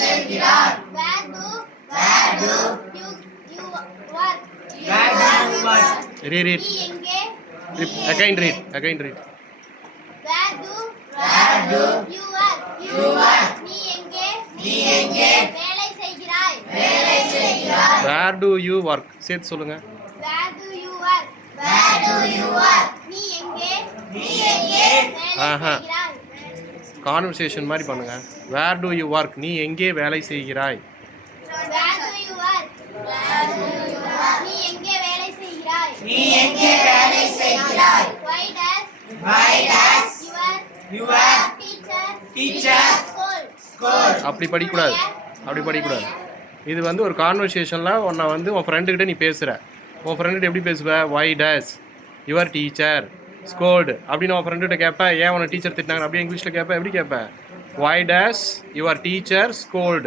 செய்கிறார். Where do you work? Where do you work? Read. நீ எங்கே? Again read. Where do you work? நீ எங்கே? வேலை செய்கிறாய். Where do you work? சேர்த்து சொல்லுங்க. Where do you work? நீ எங்கே? ஆஹா. வேலை செய்கிறாய். கான்வர்சேஷன் மாதிரி பண்ணுங்க. Where do you work? நீ எங்கே வேலை செய்கிறாய்? Where do you work? நீ எங்கே வேலை செய்கிறாய்? Why does your teacher scold? அப்படி படிக்கக்கூடாது. இது வந்து ஒரு கான்வர்சேஷனில் உன்னை வந்து உன் ஃப்ரெண்டுக்கிட்ட நீ பேசுகிற. உன் ஃப்ரெண்டுகிட்ட எப்படி பேசுவ? Why does your teacher scold அப்படின்னு உன் ஃப்ரெண்டுகிட்ட கேட்பேன். ஏன் உன்னை டீச்சர் திட்டினாங்க அப்படியே இங்கிலீஷில் கேட்பேன். எப்படி கேட்பேன்? Why does your teacher scold?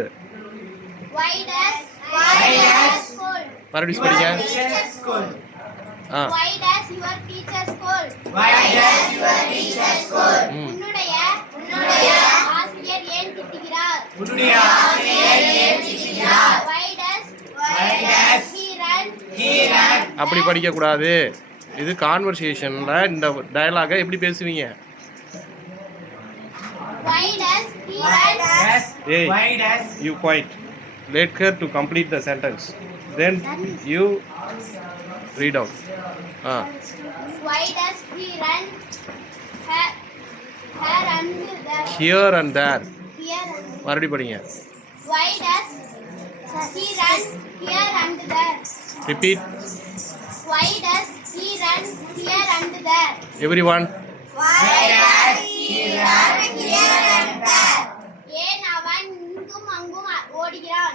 Why does scold? மறுபடியும் படிங்க. ஆ Why does your teacher scold? உன்னுடைய ஆசிரியர் ஏன் திட்டுகிறார்? Why does he run? அப்படி படிக்கக்கூடாது. இது கான்வர்சேஷனில் இந்த டயலாகை எப்படி பேசுவீங்க? Why does he run? Hey, Why does you quiet. Let her to complete the sentence. Then you read out. Why does he run Here and there. here and மறுபடியும் படிங்க. Why does he run here and there? Repeat. Why does he run here and there? Everyone. Why does he run here and there? ஏன் அவன் இங்கும் அங்கும் ஓடுகிறான்?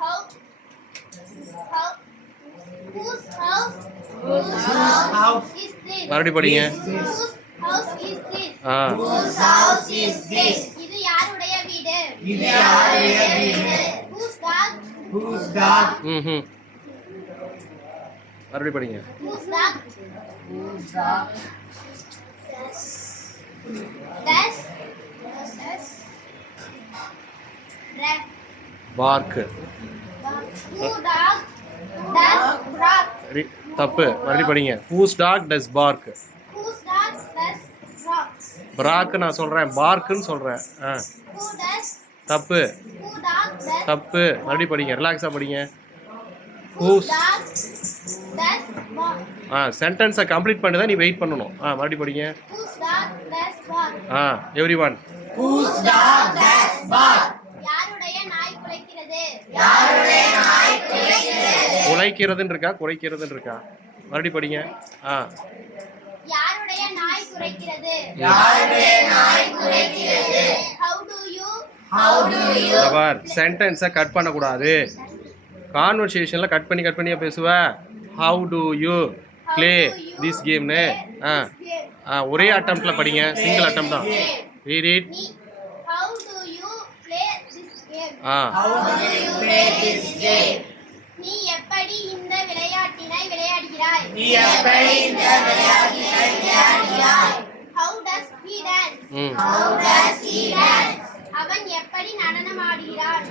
How whose house is this? மறுபடியும் படிங்க. Whose house is this? இது யாருடைய வீடு? Whose dog? மறுபடியும் படிங்க. Whose dog? Does Bark. who dog does bark? தப்பு. மறுபடியும் படிங்க. Whose dog does bark? Whose dog does bark? பிராக்கு நான் சொல்கிறேன், பார்க்குன்னு சொல்கிறேன். Who does? தப்பு. Who dog does? தப்பு. மறுபடியும் படிங்க. ரிலாக்ஸாக படிங்க. Whose dog does bark? சென்டென்ஸை கம்ப்ளீட் பண்ணி தான் நீ வெயிட் பண்ணணும். மறுபடியும் படிங்க. Whose dog does bark? Every one. யாருடைய நாய் குலைக்கிறது? உழைக்கிறதுன்னு இருக்கா குறைக்கிறதுன்னு இருக்கா? மறுபடியும் படிங்க. யாருடைய நாய் குறைக்கிறது? How do you? பார், சென்டென்ஸை கட் பண்ணக்கூடாது. கான்வர்சேஷனில் கட் பண்ணியே பேசுவ. How do you play this கேம்னு ஒரே அட்டம்ப்டில் படிங்க. சிங்கிள் அட்டம் தான். Read it. How do you play this game? நீ எப்படி இந்த விளையாட்டினை விளையாடுகிறாய்? How does he dance? அவன் எப்படி நடனம் ஆடுகிறான்?